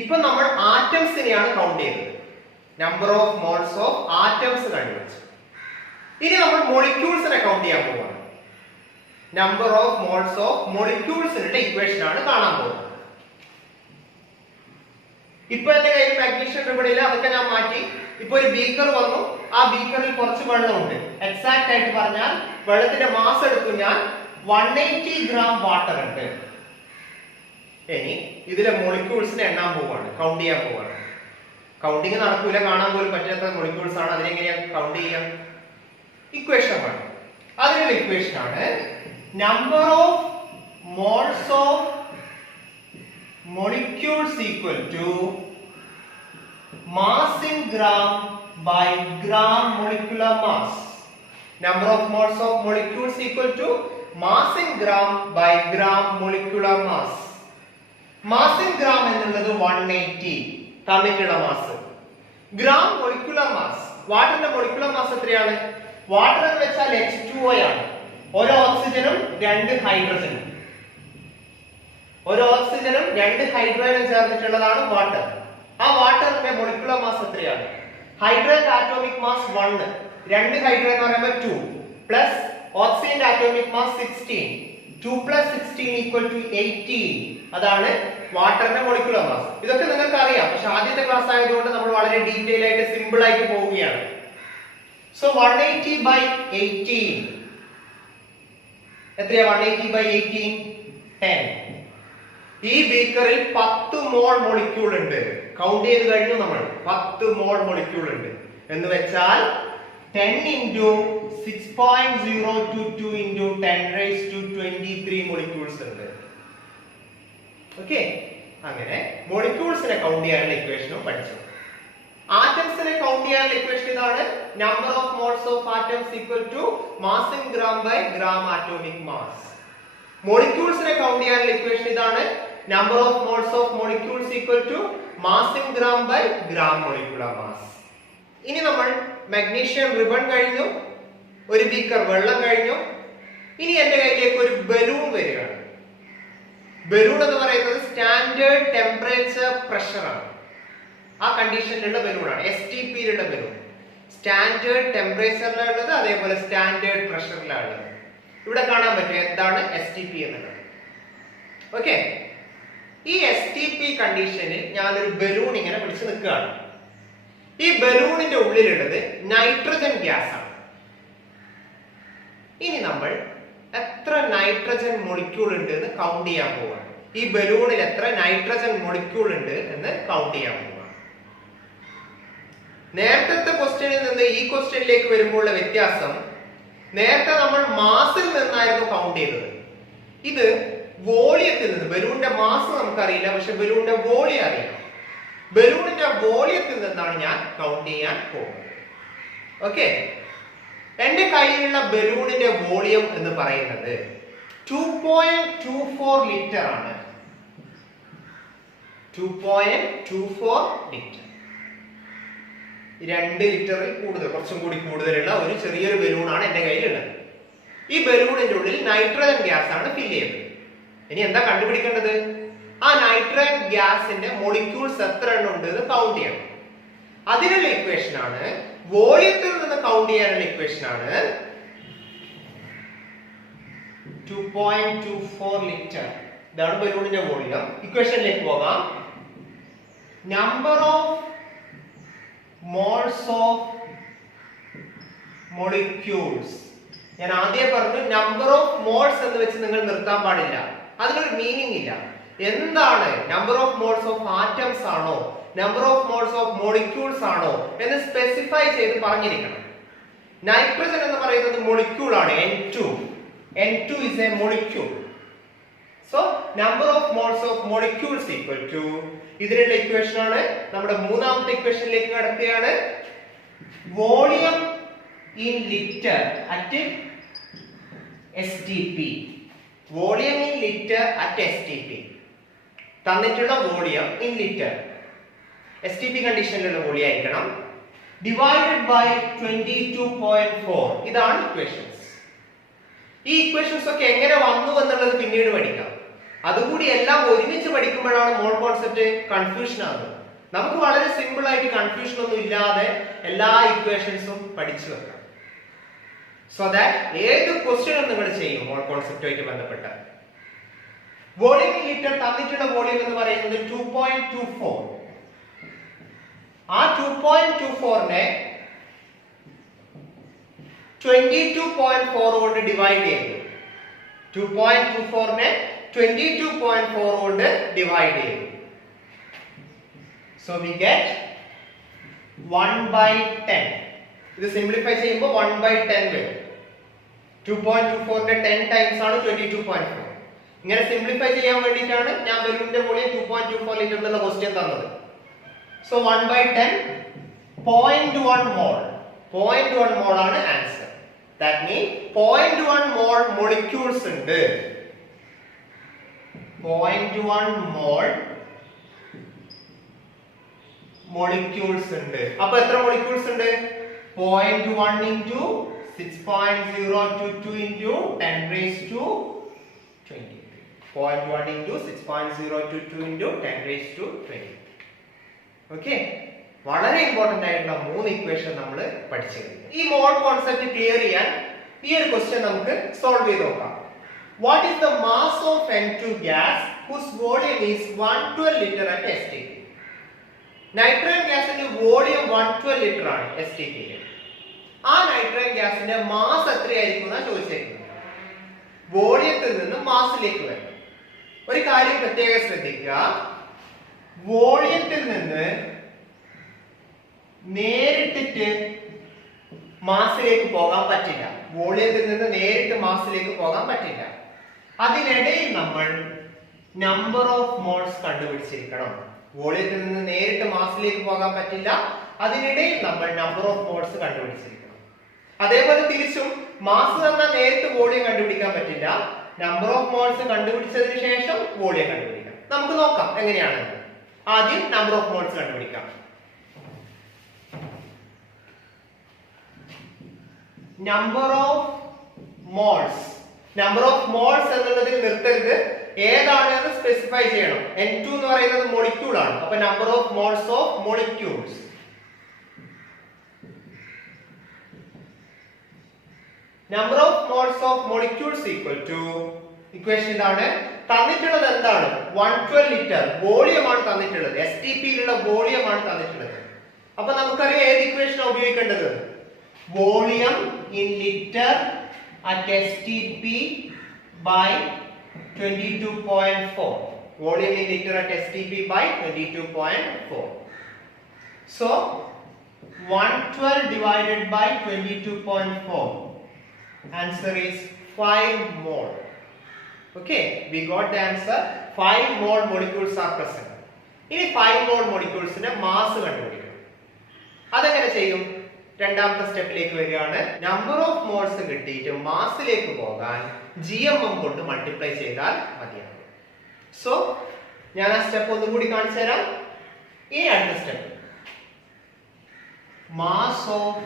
ഇപ്പൊ നമ്മൾ ആറ്റംസിനെയാണ് കൗണ്ട് ചെയ്തത്. Number of moles of atoms കണ്ടുപിടിച്ചു. ഇനി നമ്മൾ മോളിക്യൂൾസിനെ കൗണ്ട് ചെയ്യാൻ പോവാണ്. നമ്പർ ഓഫ് മോൾസ് ഓഫ് മോളിക്യൂൾസിന്റെ ഇക്വേഷൻ ആണ് കാണാൻ പോകുന്നത്. ഇപ്പൊ എന്റെ കയ്യിൽ മാഗ്നീഷ്യം റിബണില്ല, അതൊക്കെ ഞാൻ മാറ്റി. ഇപ്പൊ ഒരു ബീക്കർ വന്നു, ആ ബീക്കറിൽ കുറച്ച് വെള്ളമുണ്ട്. എക്സാക്ട് ആയിട്ട് പറഞ്ഞാൽ വെള്ളത്തിന്റെ മാസ് എടുത്തു ഞാൻ 180 ഗ്രാം വാട്ടർ ഉണ്ട്. ഇനി ഇതിലെ മോളിക്യൂൾസിനെ എണ്ണാൻ പോവാണ്, കൗണ്ട് ചെയ്യാൻ പോവാണ്. കൗണ്ടിങ് നടക്കൂല, കാണാൻ പോലും പറ്റാത്ത മോളിക്യൂൾസ് ആണ്. അതിനെങ്ങനെയാ കൗണ്ട് ചെയ്യാം? ഇക്വേഷൻ വേണം. അതിനുള്ള ഇക്വേഷൻ ആണ് number of moles of molecules equal to mass in gram by gram molecular mass. Number of moles of molecules equal to mass in gram by gram molecular mass. Mass in gram എന്നുള്ളത് 180 തന്നിട്ടുള്ള mass. gram molecular mass, വാട്ടറിന്റെ molecular mass എത്രയാണ്? Water എന്ന് വെച്ചാൽ H2O ആണ്. ഒരു ഓക്സിജനും 2 ഹൈഡ്രജനും. ഒരു ഓക്സിജനും 2 ഹൈഡ്രജനും ചേർന്നിട്ടുള്ളതാണ് വാട്ടർ. ആ വാട്ടറിന്റെ മോളിക്യുലർ മാസ് എത്രയാണ്? ഹൈഡ്രജൻ ആറ്റോമിക് മാസ് 1, 2 ഹൈഡ്രജൻ എന്ന് പറയുമ്പോൾ 2 പ്ലസ് ഓക്സിജന്റെ ആറ്റോമിക് മാസ് 16. 2 + 16 = 18. അതാണ് വാട്ടറിന്റെ മോളിക്യുലർ മാസ്. ഇതൊക്കെ നിങ്ങൾക്ക് അറിയാം, പക്ഷെ ആദ്യത്തെ ക്ലാസ് ആയതുകൊണ്ട് നമ്മൾ വളരെ ഡീറ്റെയിൽ ആയിട്ട് സിമ്പിൾ ആയിട്ട് പോവുകയാണ്. സോ 180/18 എത്രയാ? 180/18 10. ഈ ബീക്കറിൽ 10 മോൾ മോളിക്യൂൾ ഉണ്ട്. കൗണ്ട് ചെയ്ത് കഴിഞ്ഞു നമ്മൾ. 10 മോൾ മോളിക്യൂൾ ഉണ്ട് എന്ന് വെച്ചാൽ 10 × 6.022 × 10⁻23 മോളിക്യൂൾസ് ഉണ്ട്. ഓക്കെ, അങ്ങനെ മോളിക്യൂൾസിനെ കൗണ്ട് ചെയ്യാനുള്ള ഇക്വേഷനും പഠിച്ചു. ആറ്റംസിനെ കൗണ്ട് ചെയ്യാനുള്ള ഇക്വേഷൻ ഇതാണ്. Number of moles of atoms equal to mass in gram by gram atomic mass. മോളിക്യൂൾസിനെ കൗണ്ട് ചെയ്യാനുള്ള ഇക്വേഷൻ ഇതാണ്. Number of moles of molecules equal to mass in gram by gram molecular mass. ഇനി നമ്മൾ magnesium ribbon കഴിഞ്ഞു, ഒരു beaker വെള്ളം കഴിഞ്ഞു. ഇനി എന്റെ കയ്യിലേക്ക് ഒരു ബലൂൺ വരികയാണ്. ബലൂൺ എന്ന് പറയുന്നത് സ്റ്റാൻഡേർഡ് ടെമ്പറേച്ചർ പ്രഷർ ആണ്. ആ കണ്ടീഷനിലുള്ള ബലൂണാണ്, STPയിലുള്ള ബലൂൺ. സ്റ്റാൻഡേർഡ് ടെമ്പറേച്ചറിലുള്ളത്, അതേപോലെ സ്റ്റാൻഡേർഡ് പ്രഷറിലുള്ളത്. ഇവിടെ കാണാൻ പറ്റും എന്താണ് STP എന്നുള്ളത്. ഓക്കെ, ഈ STP കണ്ടീഷനിൽ ഞാനൊരു ബലൂൺ ഇങ്ങനെ പിടിച്ചു നിൽക്കുകയാണ്. ഈ ബലൂണിന്റെ ഉള്ളിലുള്ളത് നൈട്രജൻ ഗ്യാസ് ആണ്. ഇനി നമ്മൾ എത്ര നൈട്രജൻ മോളിക്യൂൾ ഉണ്ട് എന്ന് കൗണ്ട് ചെയ്യാൻ പോവാണ്. ഈ ബലൂണിൽ എത്ര നൈട്രജൻ മോളിക്യൂൾ ഉണ്ട് എന്ന് കൗണ്ട് ചെയ്യാൻ പോവാണ്. നേരത്തെ ക്വസ്റ്റ്യനിൽ നിന്ന് ഈ ക്വസ്റ്റ്യനിലേക്ക് വരുമ്പോഴുള്ള വ്യത്യാസം, നേരത്തെ നമ്മൾ മാസിൽ നിന്നായിരുന്നു കൗണ്ട് ചെയ്തത്. ഇത് വോളിയത്തിൽ നിന്ന്. ബലൂണിന്റെ മാസ് നമുക്കറിയില്ല, പക്ഷെ ബലൂണിന്റെ വോളിയം അറിയാം. ബലൂണിന്റെ വോളിയത്തിൽ നിന്നാണ് ഞാൻ കൗണ്ട് ചെയ്യാൻ പോകുന്നത്. ഓക്കെ, എന്റെ കയ്യിലുള്ള ബലൂണിന്റെ വോളിയം എന്ന് പറയുന്നത് 2.24 ലിറ്റർ ആണ്. 2.24 ലിറ്റർ. 2 ലിറ്ററിൽ കൂടുതൽ, കുറച്ചും കൂടി കൂടുതലുള്ള ഒരു ചെറിയൊരു ബലൂണാണ് എന്റെ കയ്യിലുള്ളത്. ഈ ബലൂണിന്റെ ഉള്ളിൽ നൈട്രജൻ ഗ്യാസ് ആണ് ഫില്ല് ചെയ്യുന്നത്. ഇനി എന്താ കണ്ടുപിടിക്കേണ്ടത്? ആ നൈട്രജൻ ഗ്യാസിന്റെ മോളിക്യൂൾസ് എത്ര എണ്ണം ഉണ്ട് എന്ന് കൗണ്ട് ചെയ്യണം. അതിനുള്ള ഇക്വേഷൻ ആണ്, വോളിയത്തിൽ നിന്ന് കൗണ്ട് ചെയ്യാനുള്ള ഇക്വേഷൻ ആണ് 2.24 ലിറ്റർ. ഇതാണ് ബലൂണിന്റെ വോളിയം. ഇക്വേഷനിലേക്ക് പോകാം. Number of moles of molecules. ഞാൻ ആദ്യം പറഞ്ഞു നമ്പർ ഓഫ് മോൾസ് എന്ന് വെച്ച് നിങ്ങൾ നിർത്താൻ പാടില്ല. അതിനൊരു മീനിങ് ഇല്ല. എന്താണ് number of moles of atoms ആണോ, number of moles of molecules ആണോ എന്ന് സ്പെസിഫൈ ചെയ്ത് പറഞ്ഞിരിക്കണം. നൈട്രജൻ എന്ന് പറയുന്നത് മോളിക്യൂൾ ആണ്, N2. N2 is a molecule. So number of moles of molecules equal to, ഇതിനുള്ള ഇക്വേഷൻ ആണ്. നമ്മുടെ മൂന്നാമത്തെ ഇക്വേഷനിലേക്ക് കടക്കുകയാണ്. Volume in litre at STP. Volume in litre at STP. തന്നിട്ടുള്ള വോളിയം ഇൻ ലിറ്റർ STP കണ്ടീഷനിലുള്ള വോളിയം ആയിരിക്കണം. Divided by 22.4. ഇതാണ് ഇക്വേഷൻസ്. ഈ ഇക്വേഷൻസ് ഒക്കെ എങ്ങനെ വന്നു എന്നുള്ളത് പിന്നീട് പഠിക്കാം. അതുകൂടി എല്ലാം ഒരുമിച്ച് പഠിക്കുമ്പോഴാണ് മോൾ കോൺസെപ്റ്റ് കൺഫ്യൂഷൻ ആകുന്നത്. നമുക്ക് വളരെ സിമ്പിൾ ആയിട്ട് കൺഫ്യൂഷൻ ഒന്നും ഇല്ലാതെ എല്ലാ ഇക്വേഷൻസും പഠിച്ചു വെക്കാം. സോ ദാറ്റ് ഏത് ക്വസ്റ്റ്യനും നിങ്ങൾ ചെയ്യും മോൾ കോൺസെപ്റ്റുമായിട്ട് ബന്ധപ്പെട്ട. വോളിയം ഇൻ ലിറ്റർ തന്നിട്ടുള്ള വോളിയം എന്ന് പറയുന്നത് 2.24. ആ 2.24നെ 22.4 കൊണ്ട് ഡിവൈഡ് ചെയ്തു. 2.24നെ 22.4 കൊണ്ട് ഡിവൈഡ് ചെയ്തു. So we get 1/10. ഇത് സിംപ്ലിഫൈ ചെയ്യുമ്പോൾ 1/10 വരും. 2.24ന്റെ 10 ടൈംസ് ആണ് 22.4. ഇങ്ങനെ സിംപ്ലിഫൈ ചെയ്യാൻ വേണ്ടിയിട്ടാണ് ഞാൻ ബലൂണിന്റെ വോളിയം 2.24 ലിറ്റർ എന്നുള്ള ക്വസ്റ്റ്യൻ തന്നത്. So 1/10 0.1 mole. 0.1 മോൾ ആണ് answer. That mean 0.1 mole molecules ഉണ്ട്. 0.1 മോൾ മോളിക്യൂൾസ് ഉണ്ട്. അപ്പൊ എത്ര മോളിക്യൂൾസ് ഉണ്ട്? 0.1 into 6.022 into 10 raised to 20. 0.1 into 6.022 into 10 raised to 20. Okay, വളരെ ഇമ്പോർട്ടന്റ് ആയിട്ടുള്ള 3 ഇക്വേഷൻ നമ്മൾ പഠിച്ചു കഴിഞ്ഞു. ഈ മോൾ കോൺസെപ്റ്റ് ക്ലിയർ ചെയ്യാൻ ഈ ഒരു ക്വസ്റ്റ്യൻ നമുക്ക് സോൾവ് ചെയ്ത് നോക്കാം. What is the mass of N2 gas whose volume is 112 liter at STP? Nitrogen ഗ്യാസിന്റെ വോളിയം 112 ലിറ്റർ ആണ് STP യിൽ. ആ നൈട്രജൻ ഗ്യാസിന്റെ മാസ് എത്രയായിരിക്കും എന്നാണ് ചോദിച്ചിരിക്കുന്നത്. വോളിയത്തിൽ നിന്ന് മാസിലേക്ക് വരണം. ഒരു കാര്യം പ്രത്യേകം ശ്രദ്ധിക്കുക, വോളിയത്തിൽ നിന്ന് നേരിട്ടിട്ട് മാസിലേക്ക് പോകാൻ പറ്റില്ല. വോളിയത്തിൽ നിന്ന് നേരിട്ട് മാസിലേക്ക് പോകാൻ പറ്റില്ല. അതിനിടയിൽ നമ്മൾ നമ്പർ ഓഫ് മോൾസ് കണ്ടുപിടിച്ചിരിക്കണം. വോളിയത്തിൽ നിന്ന് നേരിട്ട് മാസിലേക്ക് പോകാൻ പറ്റില്ല. അതിനിടയിൽ നമ്മൾ നമ്പർ ഓഫ് മോൾസ് കണ്ടുപിടിച്ചിരിക്കണം. അതേപോലെ തിരിച്ചും മാസ് തന്നാൽ നേരിട്ട് വോളിയം കണ്ടുപിടിക്കാൻ പറ്റില്ല. നമ്പർ ഓഫ് മോൾസ് കണ്ടുപിടിച്ചതിന് ശേഷം വോളിയം കണ്ടുപിടിക്കാം. നമുക്ക് നോക്കാം എങ്ങനെയാണെന്ന്. ആദ്യം നമ്പർ ഓഫ് മോൾസ് കണ്ടുപിടിക്കാം. നമ്പർ ഓഫ് മോൾസ് എന്നുള്ളതിൽ നിർത്തരുത്. ഏതാണെന്ന് സ്പെസിഫൈ ചെയ്യണം. N2 എന്ന് പറയുന്നത് മോളിക്യൂൾ ആണ്. അപ്പൊ number of moles of molecules. Number of moles of molecules equal to, equation ഇതാണ്. തന്നിട്ടുള്ളത് എന്താണ്? 112 ലിറ്റർ വോളിയം ആണ് തന്നിട്ടുള്ളത്. STP യിലുള്ള വോളിയം ആണ് തന്നിട്ടുള്ളത്. അപ്പൊ നമുക്കറിയാം ഏത് ഇക്വേഷനാണ് ഉപയോഗിക്കേണ്ടത്? Volume in litre at STP by 22.4. Volume in liter at STP by 22.4. So 112 divided by 22.4. Answer is 5 mole. Okay, we got the answer. 5 mole molecules are present. ഇനി 5 mole molecules ന്റെ mass കണ്ടുപിടിക്കണം. അതെങ്ങനെ ചെയ്യും? രണ്ടാമത്തെ സ്റ്റെപ്പിലേക്ക് വരികയാണ്. നമ്പർ ഓഫ് മോൾസ് കിട്ടിയിട്ട് മാസിലേക്ക് പോകാൻ GMM കൊണ്ട് മൾട്ടിപ്ലൈ ചെയ്താൽ മതിയാകും. സോ ഞാൻ ആ സ്റ്റെപ്പ് ഒന്നും കൂടി കാണിച്ചു തരാം. ഇനി അടുത്ത step, mass of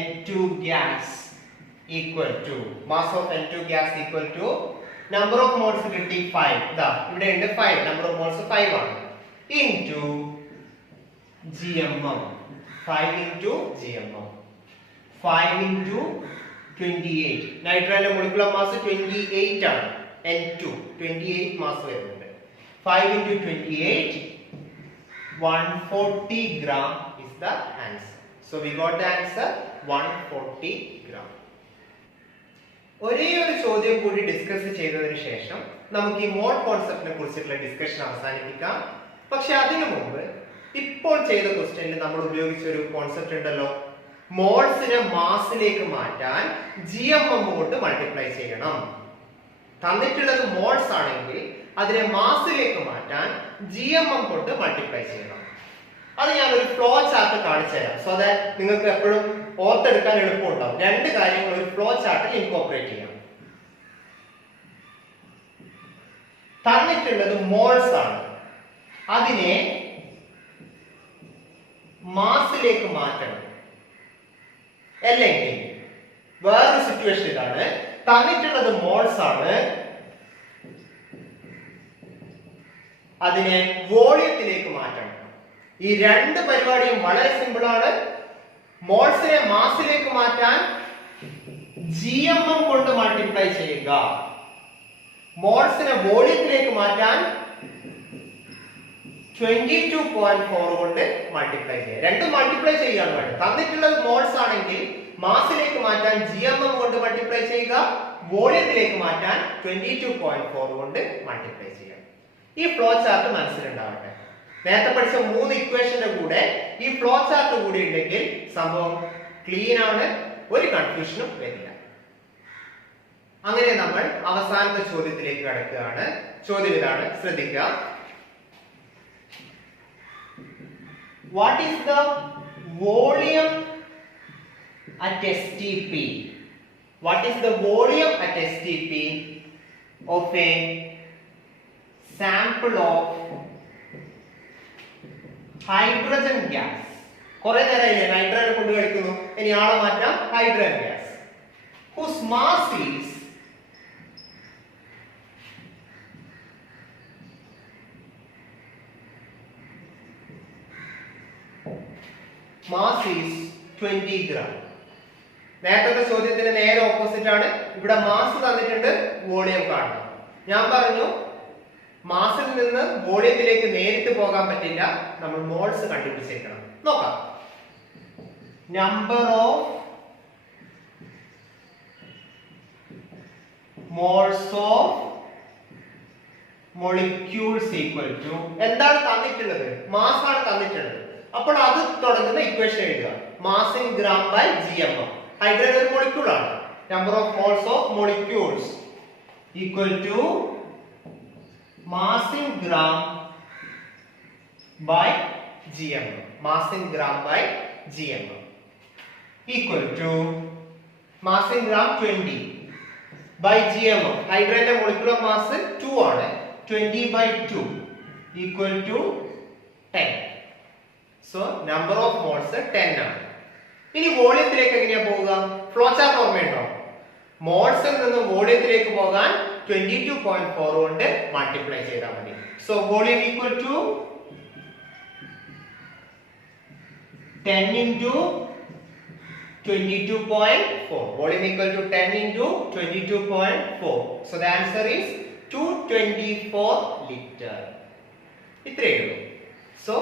N2 gas equal to number of moles കിട്ടി 5. ഇതാ ഇവിടെ ഉണ്ട് 5. നമ്പർ ഓഫ് മോൾസ് 5 ആണ്. Into GMM. 5 into GMM. 5 into 28. നൈട്രജന്റെ മോളിക്യുലർ മാസ് 28 ആണ്. N2 28 മാസ് വരുന്നുണ്ട്. 5 into 28, 140 gram is the answer. So we got the answer 140 gram. ഒരേ ഒരു ചോദ്യം കൂടി ഡിസ്കസ് ചെയ്തതിനു ശേഷം നമുക്ക് ഈ മോൾ കോൺസെപ്റ്റിനെ കുറിച്ചുള്ള ഡിസ്കഷൻ അവസാനിപ്പിക്കാം. പക്ഷെ അതിനു മുമ്പ് ഇപ്പോൾ ചെയ്ത ക്വസ്റ്റ്യനിൽ നമ്മൾ ഉപയോഗിച്ച ഒരു കോൺസെപ്റ്റ് ഉണ്ടല്ലോ, മോൾസിനെ മാസിലേക്ക് മാറ്റാൻ GMM കൊണ്ട് മൾട്ടിപ്ലൈ ചെയ്യണം. തന്നിട്ടുള്ളത് മോൾസ് ആണെങ്കിൽ അതിനെ മാസിലേക്ക് മാറ്റാൻ GMM കൊണ്ട് മൾട്ടിപ്ലൈ ചെയ്യണം. അത് ഞാൻ ഒരു ഫ്ലോ ചാർട്ട് കാണിച്ചു തരാം. സോ ദാറ്റ് നിങ്ങൾക്ക് എപ്പോഴും ഓർത്തെടുക്കാൻ എളുപ്പമുണ്ടാവും. രണ്ട് കാര്യങ്ങൾ ഒരു ഫ്ലോ ചാർട്ടിൽ ഇൻകോർപ്പറേറ്റ് ചെയ്യാം. തന്നിട്ടുള്ളത് മോൾസ് ആണ്. അതിനെ മാസിലേക്ക് മാറ്റണം. അല്ലെങ്കിൽ വേറൊരു സിറ്റുവേഷൻ ഇതാണ്, തന്നിട്ടുള്ളത് മോൾസ് ആണ്, അതിനെ വോളിയത്തിലേക്ക് മാറ്റണം. ഈ രണ്ട് പരിപാടിയും വളരെ സിമ്പിൾ ആണ്. മോൾസിനെ മാസിലേക്ക് മാറ്റാൻ GMM കൊണ്ട് മൾട്ടിപ്ലൈ ചെയ്യുക. മോൾസിനെ വോളിയത്തിലേക്ക് മാറ്റാൻ 22.4 കൊണ്ട് മൾട്ടിപ്ലൈ ചെയ്യുക. രണ്ടും മൾട്ടിപ്ലൈ ചെയ്യാൻ വേണ്ടി തന്നിട്ടുള്ളത് മോൾസ് ആണെങ്കിൽ മാസിലേക്ക് മാറ്റാൻ GMM കൊണ്ട് മൾട്ടിപ്ലൈ ചെയ്യുക, വോളിയത്തിലേക്ക് മാറ്റാൻ 22.4 കൊണ്ട് മൾട്ടിപ്ലൈ ചെയ്യുക. ഈ ഫ്ലോ ചാർട്ട് മനസ്സിലുണ്ടാവട്ടെ. നേരത്തെ പഠിച്ച 3 ഇക്വേഷന്റെ കൂടെ ഈ ഫ്ലോ ചാർട്ട് കൂടി ഉണ്ടെങ്കിൽ സംഭവം ക്ലീൻ ആണ്, ഒരു കൺഫ്യൂഷനും വരില്ല. അങ്ങനെ നമ്മൾ അവസാനത്തെ ചോദ്യത്തിലേക്ക് കടക്കുകയാണ്. ചോദ്യം ഇതാണ്, ശ്രദ്ധിക്കുക. What is the volume at STP? What is the volume at STP of a sample of hydrogen gas? കുറെ നേരമായില്ലേ നൈട്രജൻ കൊണ്ട് കളിക്കുന്നു, ഇനി ആളെ മാറ്റാം. Hydrogen gas whose mass is 20 gram. നേരത്തെ ചോദ്യത്തിന് നേരെ ഓപ്പോസിറ്റ് ആണ്. ഇവിടെ മാസ് തന്നിട്ടുണ്ട്, വോളിയം കാണണം. ഞാൻ പറഞ്ഞു മാസിൽ നിന്ന് വോളിയത്തിലേക്ക് നേരിട്ട് പോകാൻ പറ്റില്ല, നമ്മൾ മോൾസ് കണ്ടുപിടിച്ചേക്കണം. നോക്കാം. Number of moles of molecules equal to എന്താണ് തന്നിട്ടുള്ളത്? മാസ് ആണ് തന്നിട്ടുള്ളത്. അപ്പോൾ അത് തുടങ്ങുന്ന ഇക്വേഷൻ എഴുതുക. Mass in gram by GMM. Hydrogen ഒരു മോളിക്യൂൾ ആണ്. Number of moles of molecules equal to mass in gram by GMM. Mass in gram by GMM equal to mass in gram 20 by GMM. ഹൈഡ്രജന്റെ molecular mass 2 ആണ്. 20 by 2 equal to 10. So number of moles 10 ആണ്. ഇനി വോളിയത്തിലേക്ക് എങ്ങനെയാ പോവുക? Flow chart ഓർമ്മയുണ്ടോ? മോൾസിൽ നിന്ന് വോളിയത്തിലേക്ക് പോകാൻ 22.4 കൊണ്ട് മൾട്ടിപ്ലൈ ചെയ്താൽ മതി. So volume equal to 10 into 22.4. Volume equal to 10 into 22.4. So the answer is 224 liter. ഇത്രയേ ഉള്ളൂ. സോ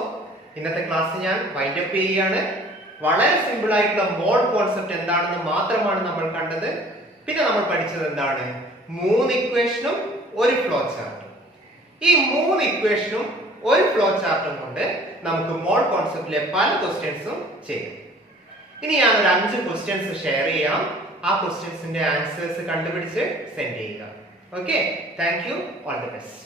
ഇന്നത്തെ ക്ലാസ് ഞാൻ വൈൻഡ് അപ്പ് ചെയ്യുകയാണ്. വളരെ സിമ്പിൾ ആയിട്ടുള്ള മോൾ കോൺസെപ്റ്റ് എന്താണെന്ന് മാത്രമാണ് നമ്മൾ കണ്ടത്. പിന്നെ നമ്മൾ പഠിച്ചത് എന്താണ്? 3 ഇക്വേഷനും ഒരു ഫ്ലോ ചാർട്ടും. ഈ 3 ഇക്വേഷനും ഒരു ഫ്ലോ ചാർട്ടും കൊണ്ട് നമുക്ക് മോൾ കോൺസെപ്റ്റിലെ പല ക്വസ്റ്റ്യൻസും ചെയ്യാം. ഇനി ഞാൻ ഒരു 5 ക്വസ്റ്റ്യൻസ് ഷെയർ ചെയ്യാം. ആ ക്വസ്റ്റ്യൻസിന്റെ ആൻസേഴ്സ് കണ്ടുപിടിച്ച് സെൻഡ് ചെയ്യുക. Okay, thank you. All the best.